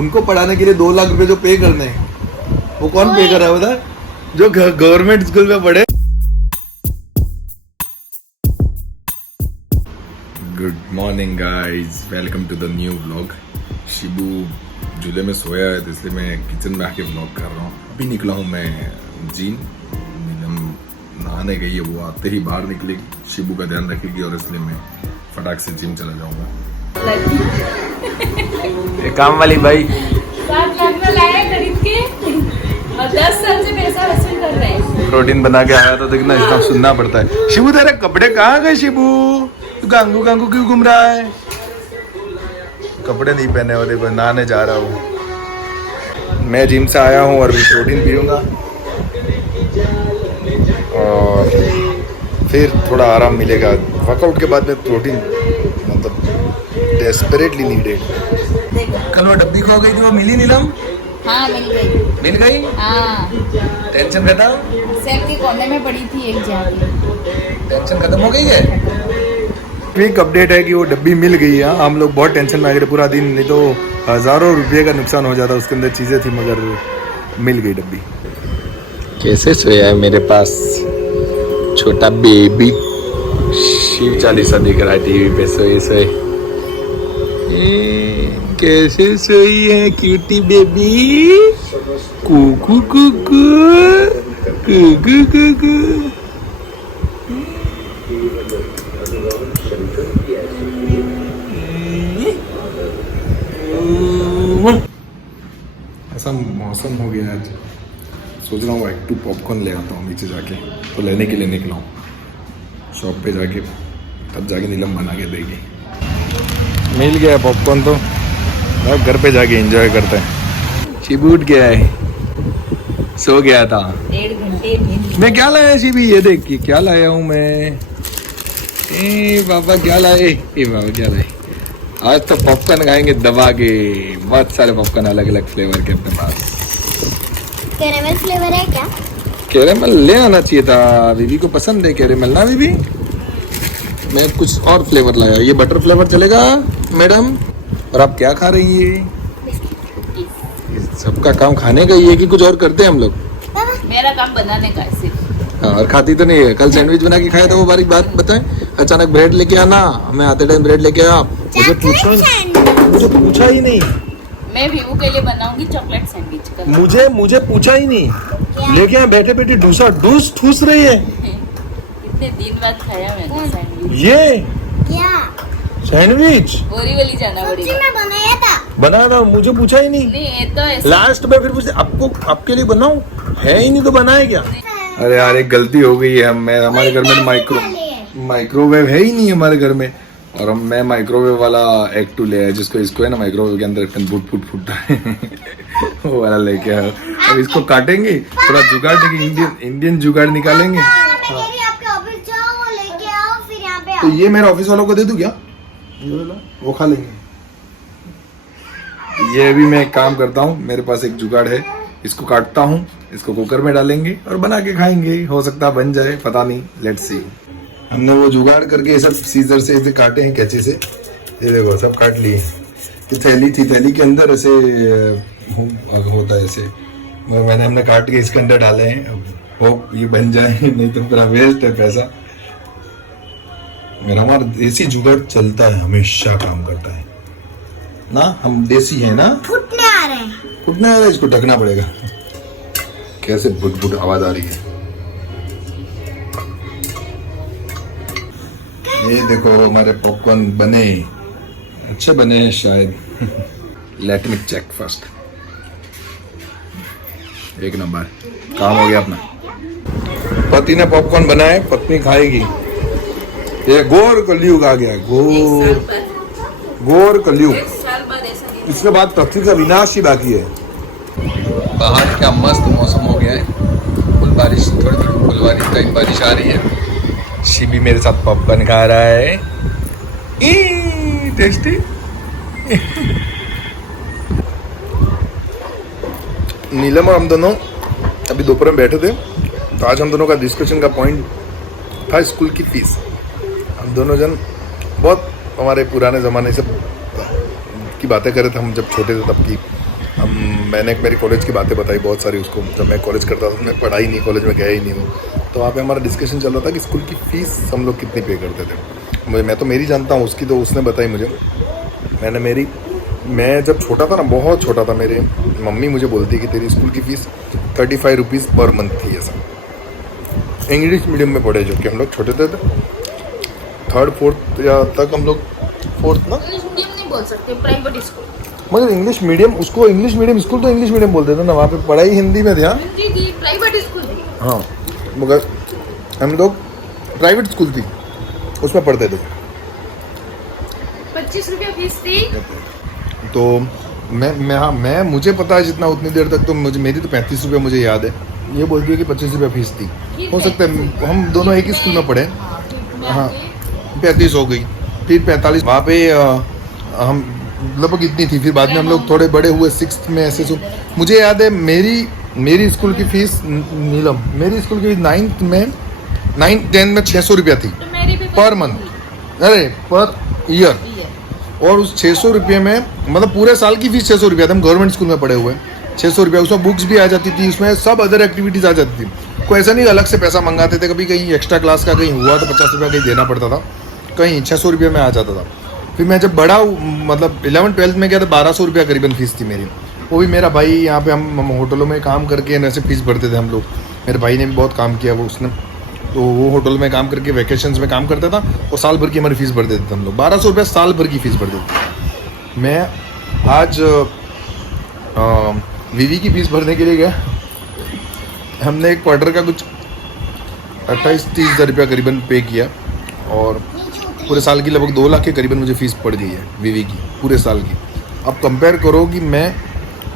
उनको पढ़ाने के लिए 2 लाख रुपए जो पे करने हैं वो कौन पे कर रहा है बता, जो गवर्नमेंट स्कूल में पढ़े। Good morning guys, welcome to the new vlog. Shibu झूले में सोया है तो इसलिए मैं किचन में आके व्लॉग कर रहा हूँ। अभी निकला हूँ मैं जीन, नहाने गई है, वो आते ही बाहर निकली, शिबू का ध्यान रखेगी और इसलिए मैं फटाक से जिम चला जाऊंगा। काम वाली भाई 7 लाख में लाया खरीद के और 10 साल से पैसा वसूल कर रहे हैं। प्रोटीन बना के आया तो देखना इतना सुनना पड़ता है। शिबू तेरे कपड़े कहाँ गए? शिबू तू गांगू गांगू क्यों घूम रहा है? कपड़े नहीं पहने हो, देखो नहाने जा रहा हूँ। मैं जिम से आया हूँ और भी प्रोटीन पीऊंगा और फिर थोड़ा आराम मिलेगा। वर्कआउट के बाद में प्रोटीन मतलब डेस्परेटली नीडेड। कल वो डब्बी खो गई थी, वो मिली नीलम? हाँ मिल गई। हाँ टेंशन खत्म? सेल के कोने में पड़ी थी एक जाके। टेंशन खत्म हो गई है। क्विक अपडेट है कि वो डब्बी मिल गई है। हम लोग बहुत टेंशन में आ गए पूरा दिन, नहीं तो हजारों रुपये का नुकसान हो जाता। उसके अंदर चीजें थी मगर मिल गई डब्बी। कैसे सोया है मेरे पास छोटा बेबी? शिव चालीसा दिख रहा है टीवी पे। सोए कैसे सोई है क्यूटी बेबी? कुकू कुकू कुकू कुकू। ऐसा मौसम हो गया आज, सोच रहा हूँ एक 2 पॉपकॉर्न ले आता हूँ नीचे जाके, तो लेने के लिए निकला हूँ शॉप पे जाके, तब जाके नीलम बना के देगी। मिल गया पॉपकॉर्न तो अब घर पे जाके एंजॉय करते हैं। शिबू उठ गया है, सो गया था 1.5 घंटे नींद। मैं क्या लाया शिबी? ये देख क्या लाया हूँ मैं। ए बाबा क्या लाए? ए बाबा क्या लाए? आज तो पॉपकॉर्न खाएंगे दबा के। बहुत सारे पॉपकॉर्न अलग अलग फ्लेवर के अपने पास। कैरेमल फ्लेवर है क्या? कैरेमल ले आना चाहिए था, बीबी को पसंद है कैरेमल ना बीबी। मैं कुछ और फ्लेवर लाया, ये बटर फ्लेवर चलेगा मैडम? और आप क्या खा रही है? सबका काम खाने का ही है कि कुछ और करते हैं हम लोग? मेरा काम बनाने का है सिर्फ। और खाती तो नहीं है। कल सैंडविच बना के खाया था, वो बारीक बात बताएं। अचानक ब्रेड लेके आना, मैं आते टाइम ब्रेड लेके आया, मुझे पूछा ही नहीं। मैं वीवू के लिए बनाऊंगी चॉकलेट सैंडविच। मुझे पूछा ही नहीं। लेके यहाँ बैठे बैठे डूसा ठूस रही है। इतने दिन बाद खाया मैंने सैंडविच। ये क्या सैंडविच? बोरीवली जाना पड़ेगा। बनाया था, मुझे पूछा ही नहीं। ये तो ऐसे लास्ट में फिर पूछते आपके लिए बनाऊं, है ही नहीं तो बनाया क्या? अरे यार एक गलती हो गई है। हमारे घर में माइक्रोवेव है ही नहीं हमारे घर में, और मैं माइक्रोवेव वाला एग 2 ले आया, जिसको इसको है ना माइक्रोवेव के अंदर फुटता है वो वाला लेके आया। अब इसको काटेंगे, थोड़ा जुगाड़ इंडियन जुगाड़ निकालेंगे। तो ये मेरे ऑफिस वालों को दे दूं क्या? वो खा लेंगे। ये भी मैं एक काम करता हूँ, मेरे पास एक जुगाड़ है, इसको काटता हूँ, इसको कुकर में डालेंगे और बना के खाएंगे। हो सकता है बन जाए, पता नहीं, लेट्स सी। हमने वो जुगाड़ करके सब सीजर से ऐसे काटे हैं, कैंची से। ये देखो सब काट लिए। ये थैली थी, थैली के अंदर ऐसे होता है ऐसे, मगर हमने काट के इसके अंदर डाले हैं। अब होप ये बन जाए, नहीं तो पूरा वेस्ट है पैसा। मेरा हमारा देसी जुगाड़ चलता है, हमेशा काम करता है ना। हम देसी है ना। फुटने आ रहा है, इसको ढकना पड़ेगा। कैसे बुट आवाज आ रही है। ये देखो हमारे पॉपकॉर्न बने, अच्छे बने हैं शायद। Let me check first. एक नंबर, काम हो गया अपना। पति ने पॉपकॉर्न बनाए, पत्नी खाएगी। ये घोर कलयुग आ गया, घोर कलयुग। इसके बाद पृथ्वी का विनाश ही बाकी है। बाहर क्या मस्त मौसम हो गया है, फुल बारिश, थोड़ी फुल बारिश आ रही है। शिबी मेरे साथ पॉपकॉर्न खा रहा है, टेस्टी। नीलम और हम दोनों अभी दोपहर में बैठे थे, तो आज हम दोनों का डिस्कशन का पॉइंट था स्कूल की फीस। हम दोनों जन बहुत हमारे पुराने ज़माने से की बातें कर रहे थे, हम जब छोटे थे तब की। मैंने मेरी कॉलेज की बातें बताई बहुत सारी उसको। जब मैं कॉलेज करता था मैं पढ़ा ही नहीं, कॉलेज में गया ही नहीं हूँ। तो वहाँ पे हमारा डिस्कशन चल रहा था कि स्कूल की फ़ीस हम लोग कितनी पे करते थे। मैं तो मेरी जानता हूँ, उसकी तो उसने बताई मुझे। मैं जब छोटा था ना, बहुत छोटा था, मेरे मम्मी मुझे बोलती कि तेरी स्कूल की फ़ीस 35 रुपीज़ पर मंथ थी। ऐसा इंग्लिश मीडियम में पढ़े जो कि हम लोग छोटे थे, 3rd 4th या तक हम लोग, 4th ना, इंग्लिश मीडियम नहीं बोल सकते, प्राइवेट स्कूल। मगर इंग्लिश मीडियम, उसको इंग्लिश मीडियम स्कूल तो इंग्लिश मीडियम बोलते थे ना, वहाँ पे पढ़ाई हिंदी में था। हिंदी थी, प्राइवेट स्कूल थी। हाँ, मगर हम लोग प्राइवेट स्कूल थी उसमें पढ़ते थे। 25 रुपया फीस थी। तो मैं मुझे पता है जितना, उतनी देर तक तो मेरी तो 35 रुपये मुझे याद है। ये बोलती है कि 25 रुपये फीस थी। हो सकता है हम दोनों एक ही स्कूल में पढ़े। हाँ, 35 हो गई, फिर 45 वहाँ पे हम लगभग इतनी थी। फिर बाद में हम लोग थोड़े बड़े हुए, 6th में ऐसे मुझे याद है मेरी स्कूल की फीस, नीलम, मेरी स्कूल की 9th में 9th-10th में 600 रुपया थी पर मंथ, अरे पर ईयर। और उस 600 रुपये में मतलब पूरे साल की फीस 600 रुपया था। हम गवर्नमेंट स्कूल में पढ़े हुए, 600 रुपया। उसमें बुक्स भी आ जाती थी, उसमें सब अदर एक्टिविटीज़ आ जाती थी। कोई ऐसा नहीं अलग से पैसा मंगाते थे। कभी कहीं एक्स्ट्रा क्लास का कहीं हुआ तो 50 रुपया कहीं देना पड़ता था, कहीं 600 रुपये में आ जाता था। फिर मैं जब बड़ा मतलब 11th-12th में गया तो 1200 रुपया करीबन फीस थी मेरी। वो भी मेरा भाई, यहाँ पे हम होटलों में काम करके ऐसे फीस भरते थे हम लोग। मेरे भाई ने भी बहुत काम किया उसने, तो वो होटल में काम करके वैकेशंस में काम करता था और साल भर की हमारी फीस भर देते थे हम लोग। 1200 रुपये साल भर की फीस भर देते थे। मैं आज वीवी की फीस भरने के लिए गया, हमने एक क्वार्टर का कुछ 28-30 हज़ार रुपया करीबन पे किया और पूरे साल की लगभग 2 लाख के करीबन मुझे फ़ीस पड़ गई है वीवी की, पूरे साल की। अब कंपेयर करो कि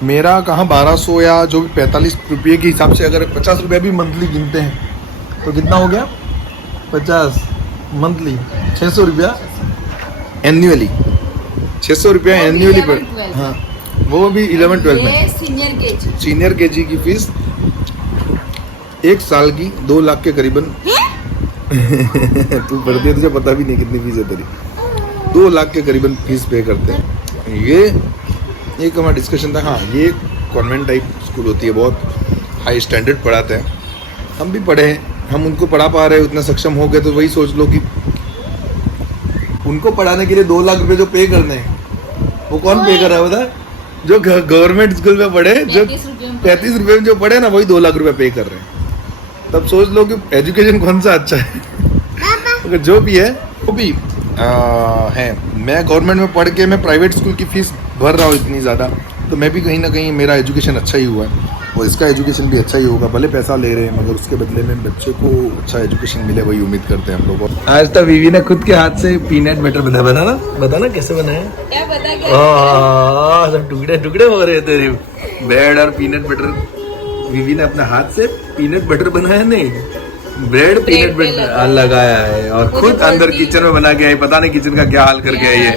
मेरा कहाँ 1200 या जो भी 45 रुपये के हिसाब से, अगर 50 रुपये भी मंथली गिनते हैं तो कितना हो गया, 50 मंथली 600 रुपया एनुअली, 600 रुपया एनुअली पर। हाँ, वो भी 11th-12th में सीनियर केजी की फीस एक साल की 2 लाख के करीबन। तू पढ़ती है, तुझे पता भी नहीं कितनी फीस है तेरी। 2 लाख के करीबन फीस पे करते हैं। ये एक हमारा डिस्कशन था। हाँ, ये कॉन्वेंट टाइप स्कूल होती है, बहुत हाई स्टैंडर्ड पढ़ाते हैं। हम भी पढ़े हैं, हम उनको पढ़ा पा रहे हैं, उतना सक्षम हो गए। तो वही सोच लो कि उनको पढ़ाने के लिए 2 लाख रुपए जो पे करने हैं, वो कौन पे कर रहा है बता? जो गवर्नमेंट स्कूल में पढ़े, जो 35 रुपये में जो पढ़े ना, वही 2 लाख रुपए पे कर रहे हैं। तब सोच लो कि एजुकेशन कौन सा अच्छा है। अगर जो भी है वो भी है। मैं गवर्नमेंट में पढ़ के मैं प्राइवेट स्कूल की फीस भर रहा हूँ इतनी ज़्यादा, तो मैं भी कहीं ना कहीं मेरा एजुकेशन अच्छा ही हुआ है और इसका एजुकेशन भी अच्छा ही होगा। भले पैसा ले रहे हैं मगर उसके बदले में बच्चे को अच्छा एजुकेशन मिले, वही उम्मीद करते हैं हम लोग। आज तो वीवी ने खुद के हाथ से पीनट बटर बताना कैसे बनाया? क्या बता, सब टुकड़े टुकड़े हो रहे थे ब्रेड और पीनट बटर। वीवी ने अपने हाथ से पीनट बटर बनाया, नहीं ब्रेड पीनट बटर लगाया है और खुद अंदर किचन में बना के आई। पता नहीं किचन का क्या हाल करके आई है।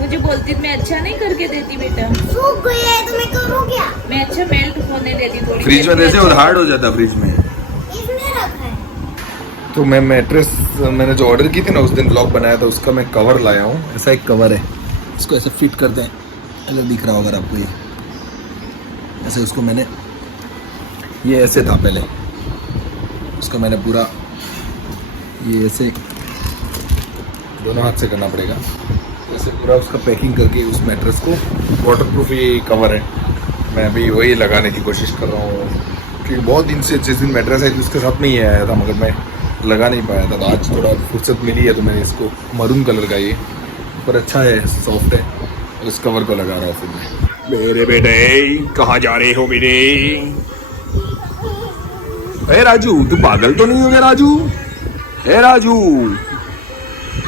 मुझे बोलती मैं अच्छा नहीं करके देती बेटा, सूख गई है तो मैं करूँ क्या? मैं अच्छा मेल्ट होने देती थोड़ी। फ्रिज में जैसे और हार्ड हो जाता फ्रिज में। इसने रखा है। तो मैं मैट्रेस मैंने जो ऑर्डर की थी ना, उस दिन ब्लॉग बनाया था, उसका मैं कवर लाया हूँ। ऐसा एक कवर है, इसको ऐसे फिट करते हैं, अगर दिख रहा होगा आपको, ये ऐसे उसको मैंने, ये ऐसे था पहले, उसको मैंने पूरा ये ऐसे दोनों हाथ से करना पड़ेगा, ऐसे पूरा उसका पैकिंग करके उस मैट्रेस को, वाटरप्रूफ ये कवर है, मैं अभी वही लगाने की कोशिश कर रहा हूँ। क्योंकि बहुत दिन से जिस दिन मैट्रेस है उसके साथ में ही आया था मगर मैं लगा नहीं पाया था। तो आज थोड़ा फुर्सत मिली है तो मैंने इसको, मरून कलर का ये पर अच्छा है, सॉफ्ट है, उस कवर को लगा रहा हूँ फिर मैं। मेरे बेटे कहाँ जा रहे हो मेरे? ए राजू, तू पागल तो नहीं हो गया राजू? ए राजू,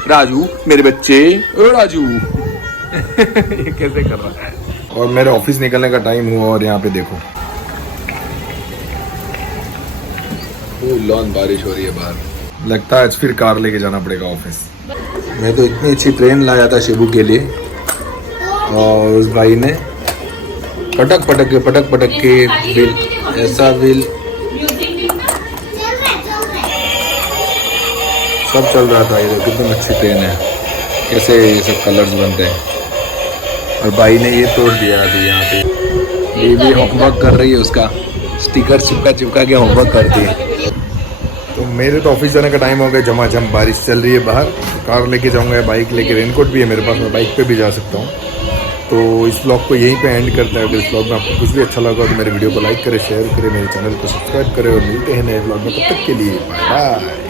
राजू मेरे बच्चे, ओ राजू। ये कैसे कर रहा है? और मेरे ऑफिस निकलने का टाइम हुआ और यहाँ पे देखो लॉन बारिश हो रही है बाहर। लगता है आज फिर कार लेके जाना पड़ेगा ऑफिस। मैं तो इतनी अच्छी ट्रेन लाया था शिबू के लिए और उस भाई ने पटक पटक के बिल, ऐसा बिल सब चल रहा था। ये कितनी अच्छी ट्रेन है, कैसे ये सब कलर्स बनते हैं। और भाई ने ये तोड़ दिया अभी यहाँ पे। ये भी होमवर्क कर रही है, उसका स्टिकर चिपका के होमवर्क करती है। तो मेरे तो ऑफिस जाने का टाइम हो गया, झमाझम बारिश चल रही है बाहर। कार लेके जाऊंगा, बाइक लेके, रेनकोट भी है मेरे पास, मैं बाइक पे भी जा सकता हूँ। तो इस ब्लॉग को यहीं पे एंड करता है। अगर इस ब्लॉग में आपको कुछ भी अच्छा लगा तो मेरे वीडियो को लाइक करें, शेयर करें, मेरे चैनल को सब्सक्राइब करें और मिलते हैं नए ब्लॉग में। तब तक के लिए बाय बाय।